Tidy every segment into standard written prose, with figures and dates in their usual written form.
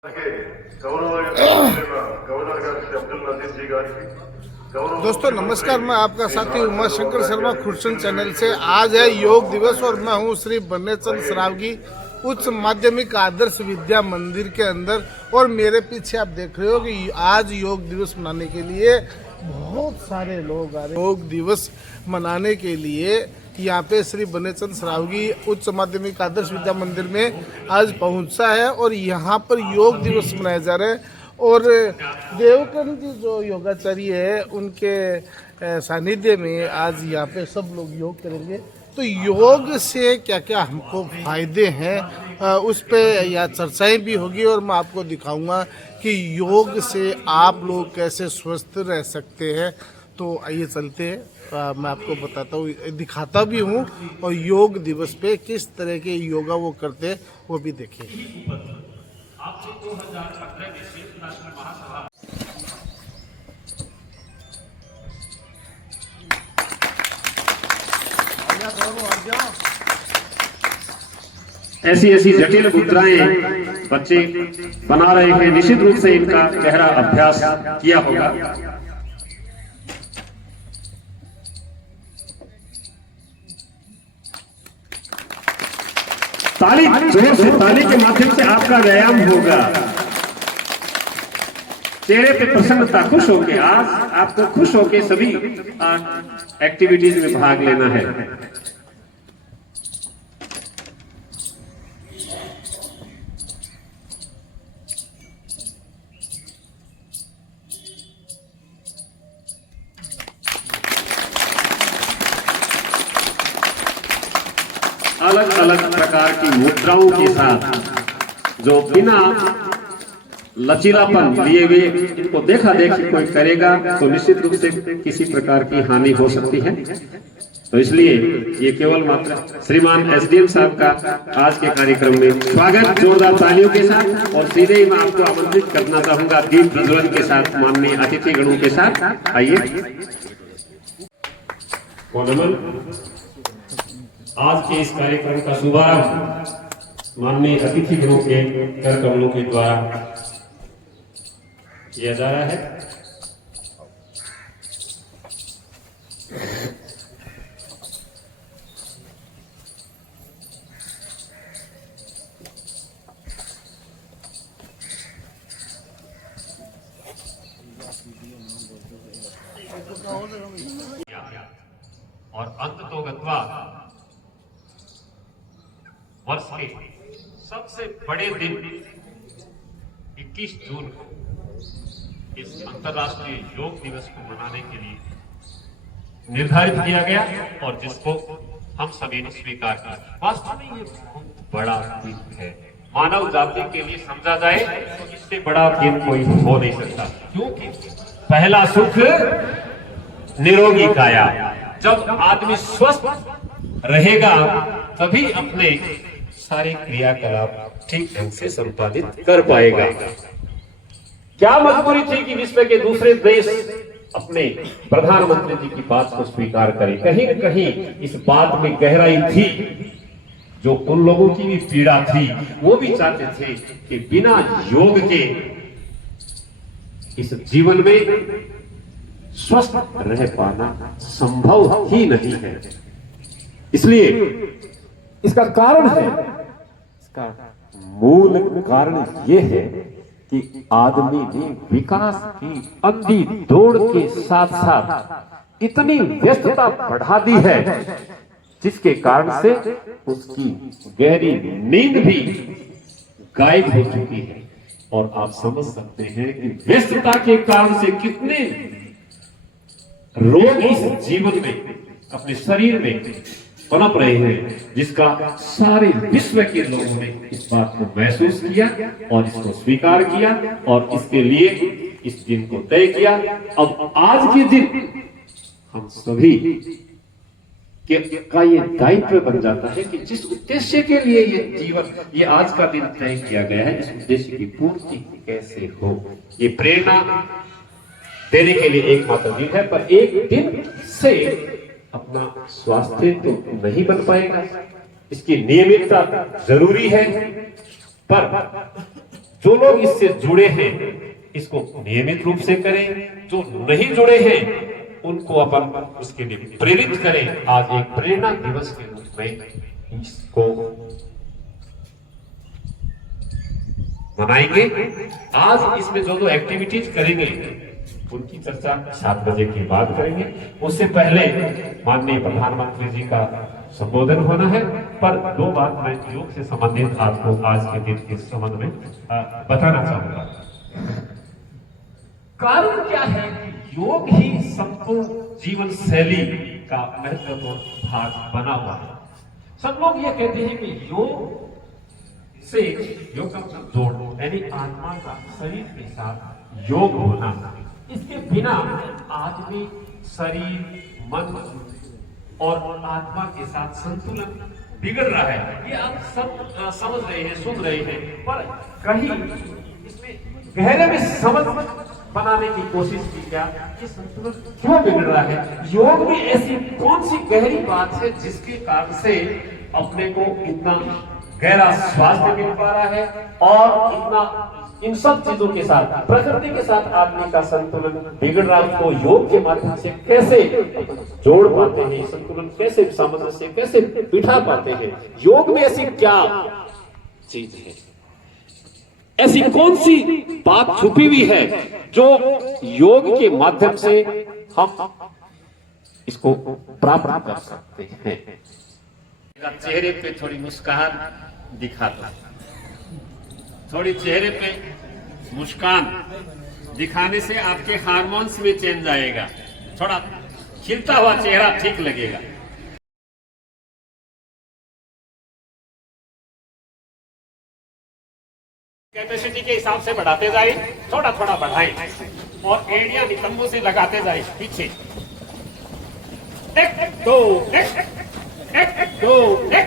दोस्तों नमस्कार, मैं आपका साथी उमा शंकर शर्मा खुर्शन चैनल से। आज है योग दिवस और मैं हूं श्री बन्नेचंद सरावगी उच्च माध्यमिक आदर्श विद्या मंदिर के अंदर। और मेरे पीछे आप देख रहे हो कि आज योग दिवस मनाने के लिए बहुत सारे लोग आ रहे हैं। योग दिवस मनाने के लिए यहाँ पे श्री बन्नेचंद सरावगी उच्च माध्यमिक आदर्श विद्या मंदिर में आज पहुँचा है और यहाँ पर योग दिवस मनाया जा रहा है। और देवकर्ण जी जो योगाचार्य है उनके सानिध्य में आज यहाँ पे सब लोग योग करेंगे। तो योग से क्या क्या हमको फायदे हैं उस पे या चर्चाएं भी होगी और मैं आपको दिखाऊंगा कि योग से आप लोग कैसे स्वस्थ रह सकते हैं। तो आइए चलते हैं, मैं आपको बताता हूँ, दिखाता भी हूँ और योग दिवस पे किस तरह के योगा वो करते हैं वो भी देखिए। ऐसी ऐसी जटिल मुद्राएं बच्चे बना रहे हैं। निश्चित रूप से इनका गहरा अभ्यास किया होगा। ताली, जोर से ताली के माध्यम से आपका व्यायाम होगा। चेहरे पे प्रसन्नता, खुश होके आज आपको खुश होके सभी एक्टिविटीज में भाग लेना है। अलग अलग प्रकार की मुद्राओं के साथ जो बिना लचीलापन लिए हुए इनको देखा देखी कोई करेगा तो निश्चित रूप से किसी प्रकार की हानि हो सकती है। तो इसलिए ये केवल मात्र श्रीमान एसडीएम साहब का आज के कार्यक्रम में स्वागत जोरदार तालियों के साथ। और सीधे ही मैं आपको आमंत्रित करना चाहूंगा दीप प्रज्वलन के साथ माननीय अतिथि गणों के साथ। आइए आज के इस कार्यक्रम का शुभारंभ माननीय अतिथि गणों के कर कमलों के द्वारा किया जा रहा है। और अंत तो गत्वा वर्ष के सबसे बड़े दिन 21 जून को इस अंतर्राष्ट्रीय योग दिवस को मनाने के लिए निर्धारित किया गया और जिसको हम सभी ने स्वीकार किया। वास्तव में ये बहुत बड़ा दिन है, मानव जाति के लिए समझा जाए तो इससे बड़ा दिन कोई हो नहीं सकता। क्योंकि पहला सुख निरोगी काया, जब आदमी स्वस्थ रहेगा तभी अपने सारे क्रियाकलाप ठीक ढंग से संपादित कर पाएगा। क्या मजबूरी थी कि विश्व के दूसरे देश अपने प्रधानमंत्री जी की बात को स्वीकार करें। कहीं न कहीं इस बात में गहराई थी, जो उन लोगों की भी पीड़ा थी। वो भी चाहते थे कि बिना योग के इस जीवन में स्वस्थ रह पाना संभव ही नहीं है। इसलिए इसका कारण है, इसका मूल कारण यह है कि आदमी ने विकास की अंधी दौड़ के साथ साथ इतनी व्यस्तता बढ़ा दी है जिसके कारण से उसकी गहरी नींद भी गायब हो चुकी है। और आप समझ सकते हैं कि व्यस्तता के कारण से कितने रोग इस जीवन में अपने शरीर में पनप रहे हैं, जिसका सारे विश्व के लोगों ने इस बात को महसूस किया और इसको स्वीकार किया और इसके लिए इस दिन को तय किया। अब आज के दिन हम सभी का ये दायित्व बन जाता है कि जिस उद्देश्य के लिए ये जीवन, ये आज का दिन तय किया गया है, इस उद्देश्य की पूर्ति कैसे हो, ये प्रेरणा देने के लिए एकमात्र दिन है। पर एक दिन से अपना स्वास्थ्य तो नहीं बन पाएगा, इसकी नियमितता जरूरी है। पर जो लोग इससे जुड़े हैं इसको नियमित रूप से करें, जो नहीं जुड़े हैं उनको अपन उसके लिए प्रेरित करें। आज एक प्रेरणा दिवस के रूप में इसको मनाएंगे। आज इसमें जो एक्टिविटीज करेंगे उनकी चर्चा 7 बजे के बाद करेंगे। उससे पहले माननीय प्रधानमंत्री जी का संबोधन होना है। पर 2 बात मैं योग से संबंधित आपको आज के दिन के संबंध में बताना चाहूंगा। कारण क्या है कि योग ही संपूर्ण जीवन शैली का महत्वपूर्ण भाग बना हुआ है। सब लोग ये कहते हैं कि योग से योग का जोड़ यानी आत्मा का शरीर के साथ योग होना, इसके बिना आज भी शरीर मन और आत्मा के साथ संतुलन बिगड़ रहा है। ये आप सब समझ रहे हैं, सुन रहे हैं, पर कहीं इसमें गहरे में समझ बनाने की कोशिश की क्या, ये संतुलन क्यों बिगड़ रहा है? योग में ऐसी कौन सी गहरी बात है जिसके कारण से अपने को इतना गहरा स्वास्थ्य मिल पा रहा है और इतना इन सब चीजों के साथ प्रकृति के साथ आदमी का संतुलन बिगड़ रहा है? तो योग के माध्यम से कैसे जोड़ पाते हैं, संतुलन कैसे, सामंजस्य कैसे बिठा पाते हैं? योग में ऐसी क्या चीज है, ऐसी कौन सी बात छुपी हुई है जो योग के माध्यम से हम इसको प्राप्त कर सकते हैं? चेहरे पे थोड़ी मुस्कान दिखाता, थोड़ी चेहरे पे मुस्कान दिखाने से आपके हार्मोन्स में चेंज आएगा, थोड़ा खिलता हुआ चेहरा ठीक लगेगा। कैपेसिटी के हिसाब से बढ़ाते जाए, थोड़ा थोड़ा बढ़ाएं और एड़ियां नितंबों से लगाते जाए पीछे। 1 2 1 2 1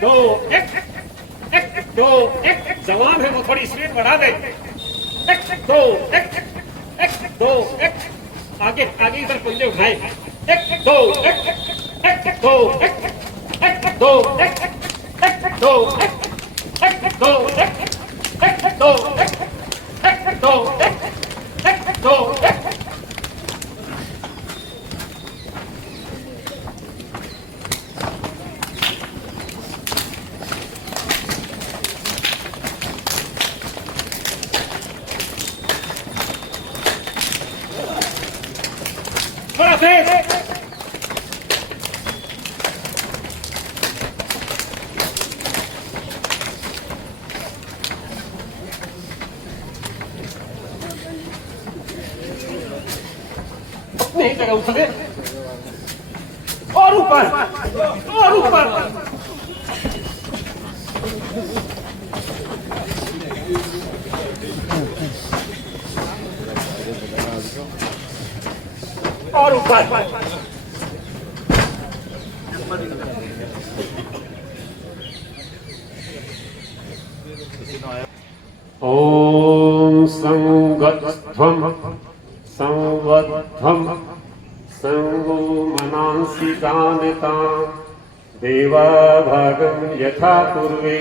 2 1 2 1। जवान है वो थोड़ी स्पीड बढ़ा दे। 1 2 1 2 1। आगे आगे इधर पंजे उठाए। 1 2 1 2 1 2 1 2 1 2 1 2 1 2 1 2 1। थोड़ा तेज। नहीं जगह उठे और ऊपर और ऊपर। और ऊपर। ओम संगत्वम संवध्वम संगो मनांसि जानतां देवा भागं यथा पूर्वे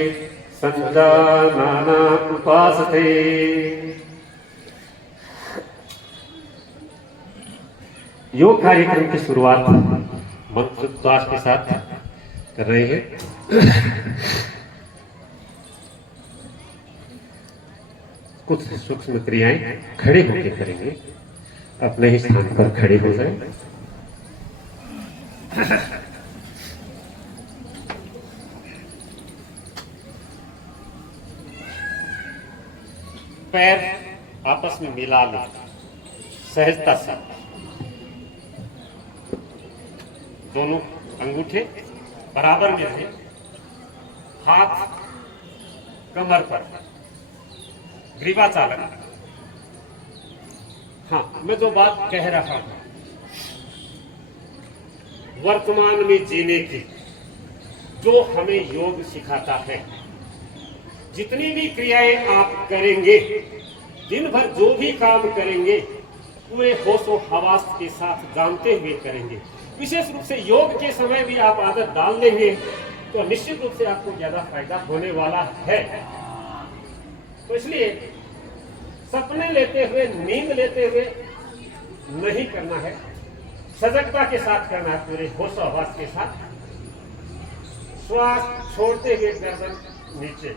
संजानाना उपासते। योग कार्यक्रम की शुरुआत मंत्रोच्चार के साथ कर रहे हैं। कुछ सूक्ष्म क्रियाएं खड़े होकर करेंगे। अपने ही स्थान पर खड़े हो जाए। पैर आपस में मिला लें सहजता से। दोनों अंगूठे बराबर में रहे, हाथ कमर पर, ग्रीवा चालन। हाँ, मैं जो बात कह रहा हूं वर्तमान में जीने की, जो हमें योग सिखाता है। जितनी भी क्रियाएं आप करेंगे, दिन भर जो भी काम करेंगे, वे होशो हवास के साथ जानते हुए करेंगे। विशेष रूप से योग के समय भी आप आदत डाल लेंगे तो निश्चित रूप से आपको ज्यादा फायदा होने वाला है। तो इसलिए सपने लेते हुए, नींद लेते हुए नहीं करना है, सजगता के साथ करना है, पूरे होश आवाज के साथ। श्वास छोड़ते हुए गर्दन नीचे,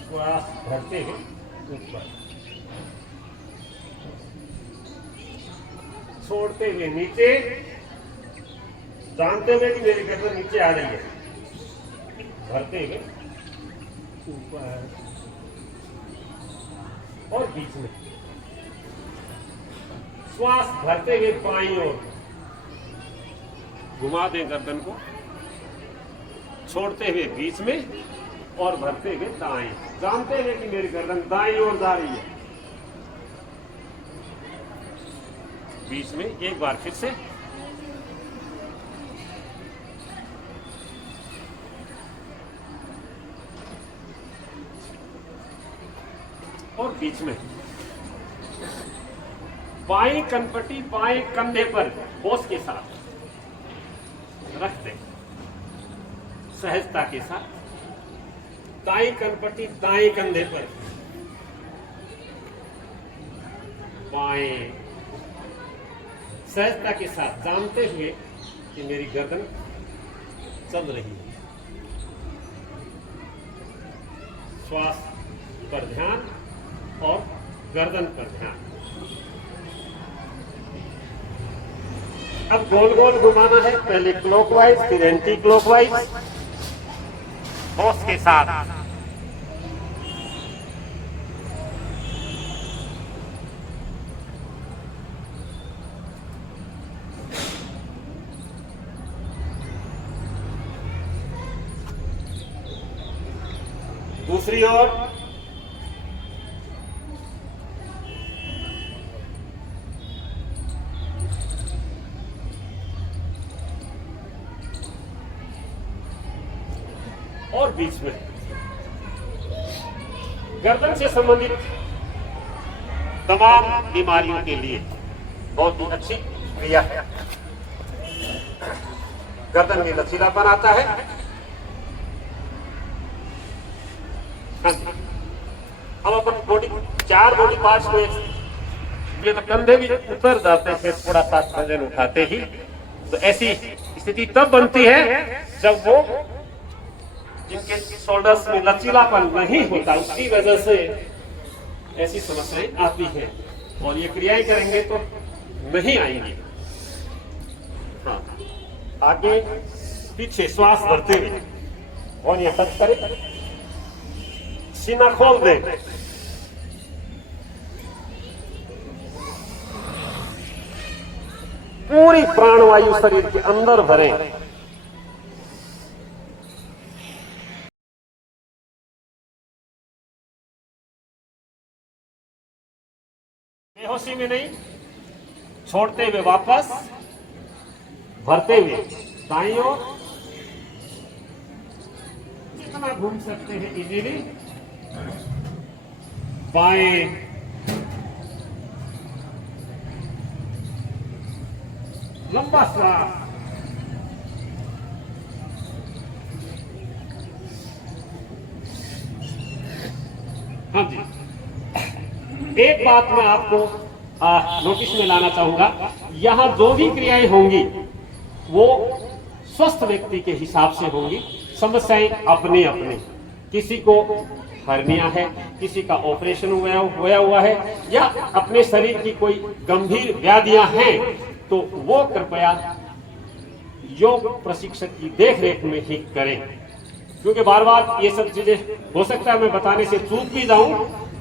श्वास भरते हुए ऊपर, छोड़ते हुए नीचे, जानते हुए कि मेरी गर्दन नीचे आ रही है, भरते हुए ऊपर और बीच में। श्वास भरते हुए बाईं ओर घुमा दें गर्दन को, छोड़ते हुए बीच में और भरते हुए दाएं, जानते हुए कि मेरी गर्दन दाईं ओर जा रही है। बीच में एक बार फिर से, और बीच में। बाएं कनपट्टी बाएं कंधे पर होश के साथ रख दें, सहजता के साथ। दाएं कनपट्टी दाएं कंधे पर, बाएं, सहजता के साथ, जानते हुए कि मेरी गर्दन चल रही है। श्वास पर ध्यान और गर्दन पर ध्यान। अब गोल गोल घुमाना है, पहले क्लॉकवाइज फिर एंटी क्लॉकवाइज, होश के साथ। दूसरी ओर, और बीच में। गर्दन से संबंधित तमाम बीमारियों के लिए बहुत ही अच्छी क्रिया है। गर्दन में लचीलापन आता है। हाँ जी, अब अपन बॉडी, 4 बॉडी पार्ट्स में ये तो कंधे भी उतर जाते हैं थोड़ा सा वजन उठाते ही। तो ऐसी स्थिति तब बनती है जब वो, जिनके शोल्डर्स में लचीलापन नहीं होता, उसकी वजह से ऐसी समस्याएं आती हैं। और ये क्रियाएं करेंगे तो नहीं आएंगी। हाँ, आगे पीछे श्वास भरते हुए और ये टच करें, सीना खोल दें, पूरी प्राणवायु शरीर के अंदर भरें। बेहोशी में नहीं, छोड़ते हुए वापस, भरते हुए दाईं ओर, जितना घूम सकते हैं इजीली, बाएं, लंबा श्वास, हाँ जी। एक बात मैं आपको नोटिस में लाना चाहूंगा, यहां जो भी क्रियाएं होंगी वो स्वस्थ व्यक्ति के हिसाब से होंगी। समस्याएं अपने अपने, किसी को हर्निया है, किसी का ऑपरेशन हुआ हुआ है, या अपने शरीर की कोई गंभीर व्याधियां हैं, तो वो कृपया योग प्रशिक्षक की देखरेख में ही करें। क्योंकि बार बार ये सब चीजें हो सकता है मैं बताने से चूक भी जाऊं,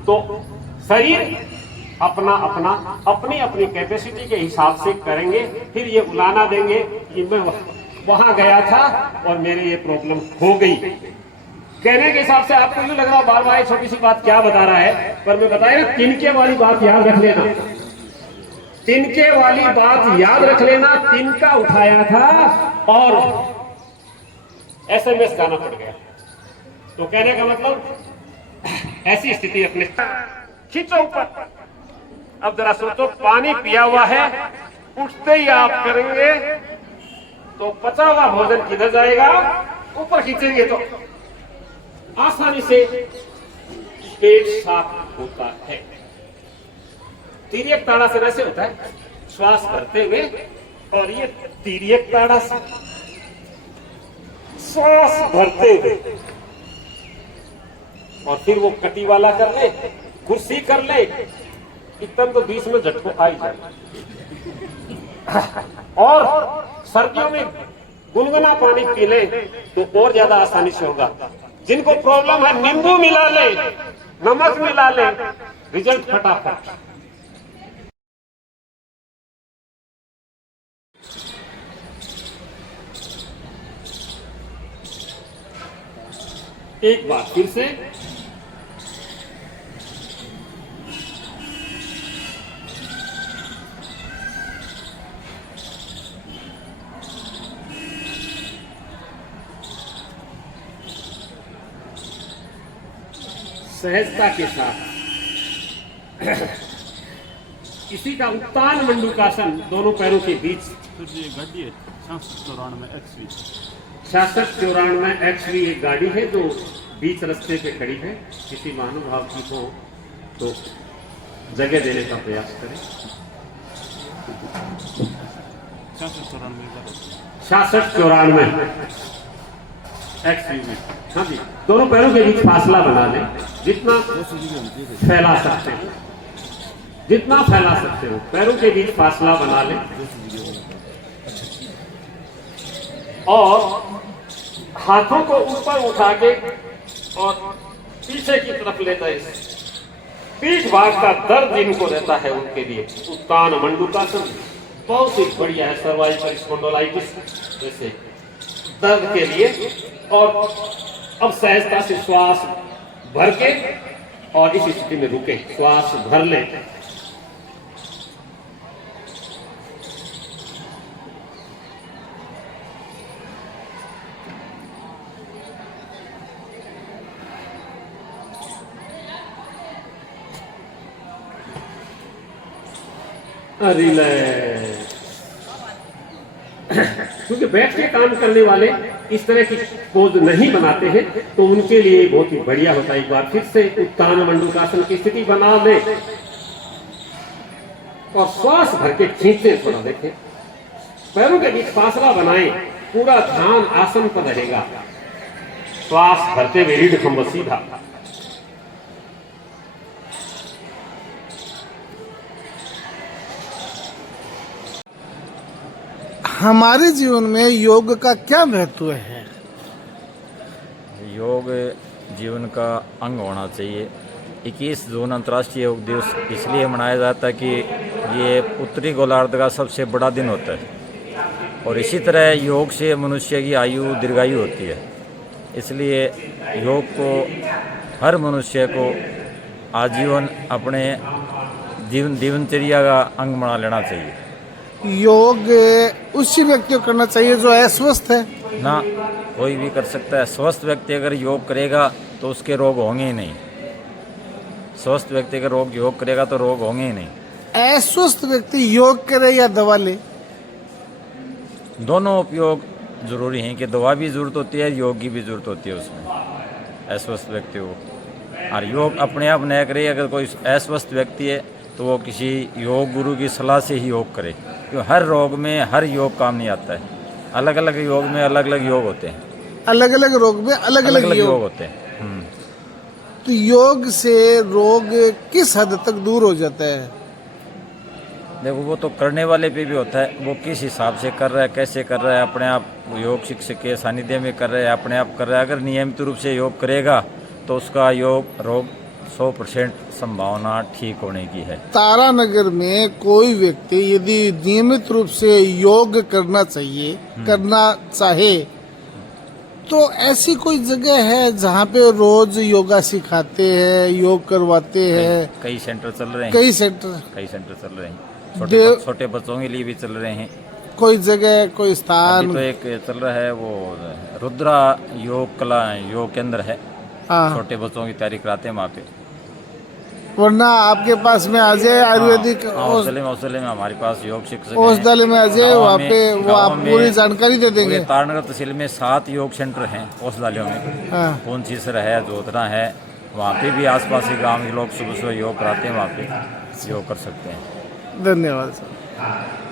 तो शरीर अपना अपना अपनी अपनी कैपेसिटी के हिसाब से करेंगे। फिर ये उलाना देंगे कि मैं वहां गया था और मेरे ये प्रॉब्लम हो गई। कहने के हिसाब से आपको यूं लग रहा बार बार छोटी सी बात क्या बता रहा है, पर मैं बताया ना, तिनके वाली बात याद रख लेना, तिनके वाली बात याद रख लेना। तिनका उठाया था और SMS गाना पड़ गया। तो कहने का मतलब, ऐसी स्थिति अपने खींचो ऊपर। अब जरा सोचो, पानी पिया हुआ है, उठते ही आप करेंगे तो पचा हुआ भोजन किधर जाएगा? ऊपर खींचेंगे तो आसानी से पेट साफ होता है। तिर्यक ताड़ासन ऐसे होता है, श्वास भरते हुए, और ये तिर्यक ताड़ासन, श्वास भरते हुए, और फिर वो कटी वाला कर ले, कुर्सी कर ले, इतना तो बीच में झटको आ ही जाए। और सर्दियों में गुनगुना पानी पी ले तो और ज्यादा आसानी से होगा। जिनको प्रॉब्लम है नींबू मिला ले, नमक मिला ले, रिजल्ट फटाफट। एक बार फिर से सहजता के साथ इसी का उत्तान मंडूकासन, दोनों पैरों के बीच। ये गाड़ी है 6694 XV। 6694 XV एक गाड़ी है जो बीच रास्ते पे खड़ी है। किसी महानुभाव की हो तो जगह देने का प्रयास करें। 6694 XV में, हाँ जी, दोनों पैरों के बीच फासला बना लें, जितना फैला सकते हो, जितना फैला सकते हो, पैरों के बीच फासला बना लें। और हाथों को ऊपर उठा के और पीछे की तरफ ले जाए। पीठ भाग का दर्द जिनको रहता है उनके लिए उत्तान मंडूकासन बहुत ही बढ़िया है। सर्वाइकल स्पॉन्डिलाइटिस जैसे दर्द के लिए। और अब सहजता से श्वास भर के और इस स्थिति में रुके, श्वास भर लें। रिलैक्स। क्योंकि बैठ के काम करने वाले इस तरह की पोज नहीं बनाते हैं तो उनके लिए बहुत ही बढ़िया होता है। एक बार फिर से उत्तान मंडूकासन की स्थिति बना ले और श्वास भर के खींचे, थोड़ा देखें, पैरों के बीच फासला बनाएं, पूरा ध्यान आसन पर रहेगा। श्वास भरते हुए रीढ़ खंभ सीधा। हमारे जीवन में योग का क्या महत्व है? योग जीवन का अंग होना चाहिए। 21 जून अंतर्राष्ट्रीय योग दिवस इसलिए मनाया जाता है कि ये उत्तरी गोलार्ध का सबसे बड़ा दिन होता है और इसी तरह योग से मनुष्य की आयु दीर्घायु होती है। इसलिए योग को हर मनुष्य को आजीवन अपने दिनचर्या का अंग बना लेना चाहिए। योग उसी व्यक्ति को करना चाहिए जो अस्वस्थ है ना, कोई भी कर सकता है। स्वस्थ व्यक्ति अगर योग करेगा तो उसके रोग होंगे ही नहीं। स्वस्थ व्यक्ति अगर योग करेगा तो रोग होंगे ही नहीं। अस्वस्थ व्यक्ति योग करे या दवा ले, दोनों उपयोग जरूरी हैं कि दवा भी जरूरत होती है, योग की भी जरूरत होती है उसमें अस्वस्थ व्यक्ति को। और योग अपने आप न करे, अगर कोई अस्वस्थ व्यक्ति है तो वो किसी योग गुरु की सलाह से ही योग करे, क्योंकि हर रोग में हर योग काम नहीं आता है। अलग अलग योग में अलग अलग योग होते हैं, अलग अलग रोग में अलग अलग योग होते हैं। तो योग से रोग किस हद तक दूर हो जाता है? देखो, वो तो करने वाले पे भी होता है, वो किस हिसाब से कर रहा है, कैसे कर रहा है। अपने आप योग शिक्षक के सानिध्य में कर रहा है, अपने आप कर रहा है। अगर नियमित रूप से योग करेगा तो उसका योग रोग 100% संभावना ठीक होने की है। तारानगर में कोई व्यक्ति यदि नियमित रूप से योग करना चाहे तो ऐसी कोई जगह है जहाँ पे रोज योगा सिखाते हैं, योग करवाते हैं? कई सेंटर चल रहे हैं। कई सेंटर चल रहे हैं। छोटे बच्चों के लिए भी चल रहे हैं। कोई जगह, कोई स्थान? अभी तो एक चल रहा है, वो रुद्रा योग कला योग केंद्र है। हाँ। छोटे बच्चों की तैयारी कराते हैं वहाँ पे। वरना आपके पास में आ जाए आयुर्वेदिक हौसले में हमारे पास योग शिक्षक औषधालय में आ जाए, वहाँ पे वो आप पूरी जानकारी दे देंगे। तारनगर तहसील में 7 योग सेंटर हैं औषधालयों में। हाँ, पूंछीसर है, जोधरा है, वहाँ पे भी आसपास के गांव के लोग सुबह सुबह योग कराते हैं, वहाँ पे योग कर सकते हैं। धन्यवाद सर।